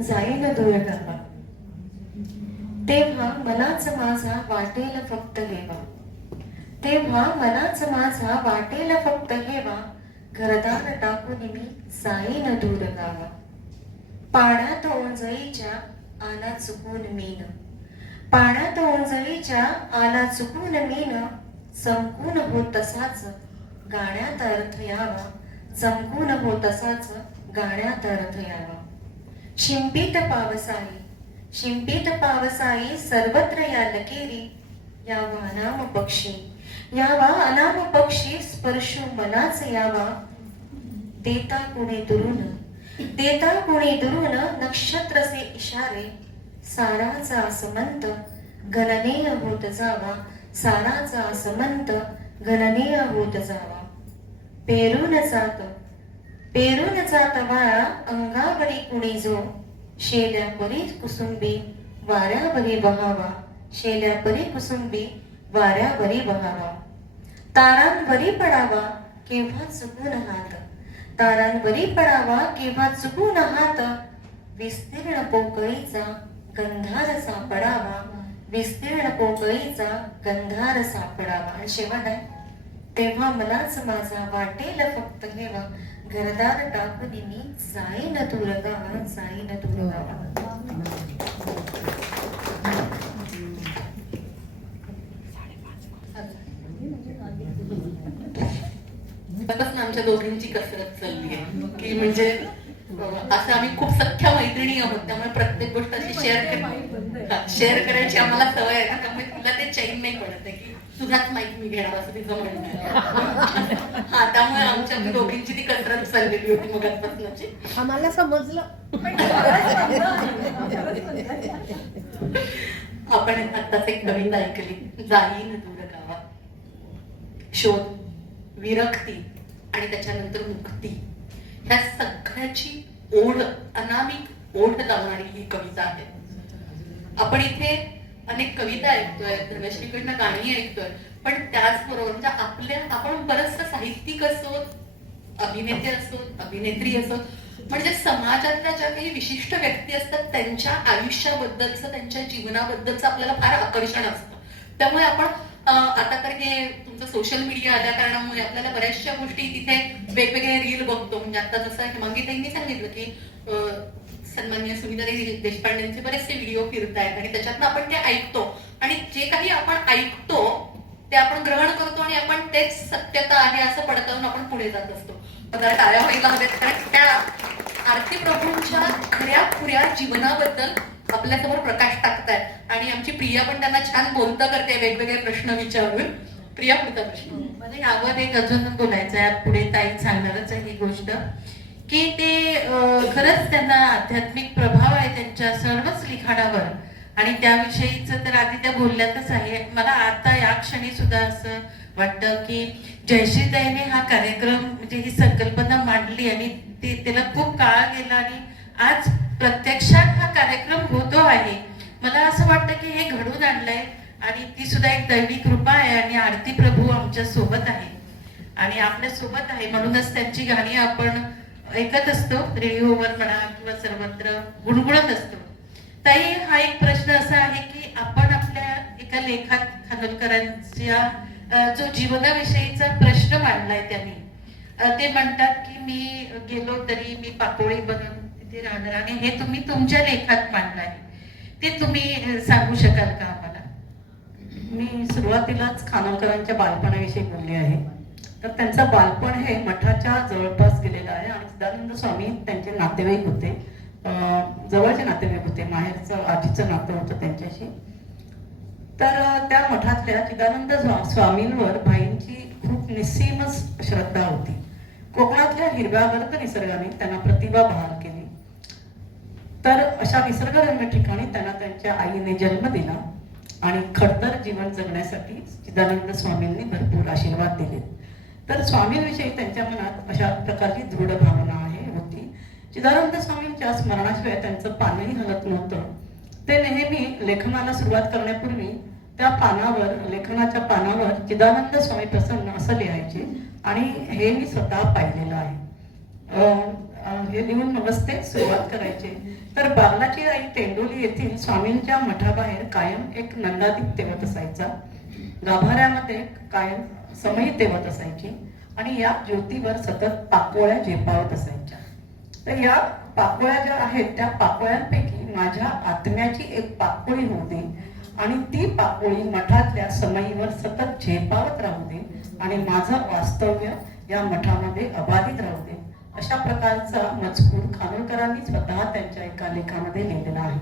जाईल दूर गावा. तेव्हा मलाच माझा वाटेल फक्त हेवा. तेव्हा मलाच माझा वाटेल फक्त हेवा. घरदार टाकून मी जाईन दूर गावा. पाण्यात ओंजळीच्या आला चुकून मीन. पाण्यात ओंजळीच्या आला चुकून मीन. चमकून हो तसाच गाण्यात अर्थ यावा. चमकून हो तसाच गाण्यात अर्थ यावा. शिंपीत पावसाळी शिंपीत पावसाळी सर्वत्र या लकेरी. यावा अनाम पक्षी यावा अनाम पक्षी स्पर्शू मलाच यावा. देता कुणी दुरून नक्षत्रसे इशारे. साराचा असमंत गणनीय होत जावा. साराचा असमंत गणनीय होत जावा. पेरून जात वाळा अंगावरी कुणी जो. शेल्या परी कुसुंबी वाऱ्यावरी बहावा. शेल्या परी कुसुंबी वाऱ्यावरी बहावा. तारांवरी पडावा केव्हा चुकून हात. तारांवरी पडावा केव्हा चुकून हात. विस्तीर्ण पोकळीचा गंधार सापडावा. विस्तीर्ण पोकळीचा गंधार सापडावा. आणि शेवट आहे, तेव्हा मलाच माझा वाटेल फक्त हेवा. घरदार टाकून मी जाईन दूर गावा. जाईन दूर गावा. आतापासून आमच्या दोघींची कसरत चालली आहे की म्हणजे असं आम्ही खूप सख्या मैत्रिणी आहोत, त्यामुळे प्रत्येक गोष्ट अशी शेअर करायची आम्हाला सवय आहे ना, त्यामुळे तुला ते चैन नाही पडत आहे की तुझाच माईक मी घेणार असं तिचं म्हणणं आहे. हा, त्यामुळे आमच्या दोघींची ती कसरत चाललेली होती मगाचपासूनची. आम्हाला समजलं. आपण आत्ताच एक कविता ऐकली, जाईन दूर गावा. शोध, विरक्ती आणि त्याच्यानंतर मुक्ती, ह्या सगळ्याची ओढ, अनामिक ओढ लावणारी ही कविता आहे. आपण इथे अनेक कविता ऐकतोय, धनश्रीकडनं गाणी ऐकतोय, पण त्याचबरोबर म्हणजे आपण बरचसं साहित्यिक असो, अभिनेते असो, अभिनेत्री असो, म्हणजे समाजातल्या ज्या काही विशिष्ट व्यक्ती असतात त्यांच्या आयुष्याबद्दलचं, त्यांच्या जीवनाबद्दलचं आपल्याला फार आकर्षण असतं. त्यामुळे आपण आता तर हे तुमचं सोशल मीडिया आल्या कारणामुळे आपल्याला बऱ्याचशा गोष्टी तिथे वेगवेगळे रील बघतो. म्हणजे आता जसं हेमांगीताईंनी सांगितलं की सन्माननीय सुनीताताई देशपांडेंचे बरेचसे व्हिडिओ फिरत आहेत आणि त्याच्यातनं आपण ते ऐकतो आणि जे काही आपण ऐकतो ते आपण ग्रहण करतो आणि आपण तेच सत्यता आहे असं पडताळून आपण पुढे जात असतो. जरा टाळ्या व्हायला हव्यात, कारण त्या आरती प्रभूंच्या खऱ्या खुऱ्या जीवनाबद्दल आपल्यासमोर प्रकाश टाकतायत आणि आमची प्रिया पण त्यांना छान बोलता करते वेगवेगळे प्रश्न विचारून. प्रिया, पुढचा प्रश्न. मला यावर एक अजून बोलायचं आहे, पुढे ताई सांगणारच आहे ही गोष्ट, की ते खरंच त्यांना आध्यात्मिक प्रभाव आहे त्यांच्या सर्वच लिखाणावर आणि त्याविषयीच तर आधी त्या बोलल्यातच आहे. मला आता या क्षणी सुद्धा असं वाटतं की जयश्रीताईने हा कार्यक्रम म्हणजे ही संकल्पना मांडली आणि त्याला खूप काळ गेला आणि आज प्रत्यक्षात हा कार्यक्रम होतो आहे. मला असं वाटतं की हे घडून आणलंय आणि ती सुद्धा एक दैवी कृपा आहे आणि आरती प्रभू आमच्या सोबत आहे आणि आपल्या सोबत आहे, म्हणूनच त्यांची गाणी आपण ऐकत असतो रेडिओवर म्हणा किंवा सर्वत्र गुणगुणत असतो. ताई, हा एक प्रश्न असा आहे की आपण आपल्या एका लेखात खानोलकरांच्या जो जीवनाविषयीचा प्रश्न मांडलाय त्यांनी, ते म्हणतात की मी गेलो तरी मी पाकोळी बनून तिथे राहणार, आणि हे तुम्ही तुमच्या लेखात मांडलाय, ते तुम्ही सांगू शकाल का आम्हाला? मी सुरुवातीलाच खानोलकरांच्या बालपणाविषयी बोलले आहे. तर त्यांचं बालपण हे मठाच्या जवळपास गेलेलं आहे आणि चिदानंद स्वामी त्यांचे नातेवाईक होते, जवळचे नातेवाईक होते, माहेरचं आजीचं नातं होतं त्यांच्याशी. तर त्या मठातल्या चिदानंद स्वामींवर भाईंची खूप निस्सीमच श्रद्धा होती. कोकणातल्या हिरव्यागर्द निसर्गाने त्यांना प्रतिभा बहाल केली. तर अशा निसर्गरम्य ठिकाणी त्यांना त्यांच्या आईने जन्म दिला आणि खडतर जीवन जगण्यासाठी चिदानंद स्वामींनी भरपूर आशीर्वाद दिले. तर स्वामींविषयी त्यांच्या मनात अशा प्रकारची दृढ भावना होती. चिदानंद स्वामींच्या स्मरणाशिवाय त्यांचं पानही हलत नव्हतं. ते नेहमी लेखनाला सुरुवात करण्यापूर्वी त्या पानावर, लेखनाच्या पानावर चिदानंद स्वामी प्रसन्न असं लिहायचे आणि हे मी स्वतः पाहिलेलं आहे. हे लिहून मगच ते सुरुवात करायचे. तर बार्लाची आई तेंडोली येथील स्वामींच्या मठाबाहेर कायम एक नंदादीप तेवत असायचा. गाभाऱ्यामध्ये कायम समई तेवत असायची आणि या ज्योतीवर सतत पाकोळ्या झेपावत असायच्या. तर या पाकोळ्या ज्या आहेत त्या पाकोळ्यांपैकी माझ्या आत्म्याची एक पाकोळी होऊ दे आणि ती पाकोळी मठातल्या समईवर सतत झेपावत राहू दे आणि माझं वास्तव्य या मठामध्ये अबाधित राहू दे. अशा प्रकारचा मजकूर खानोलकरांनी स्वतः त्यांच्या एका लेखामध्ये लिहिलेला आहे.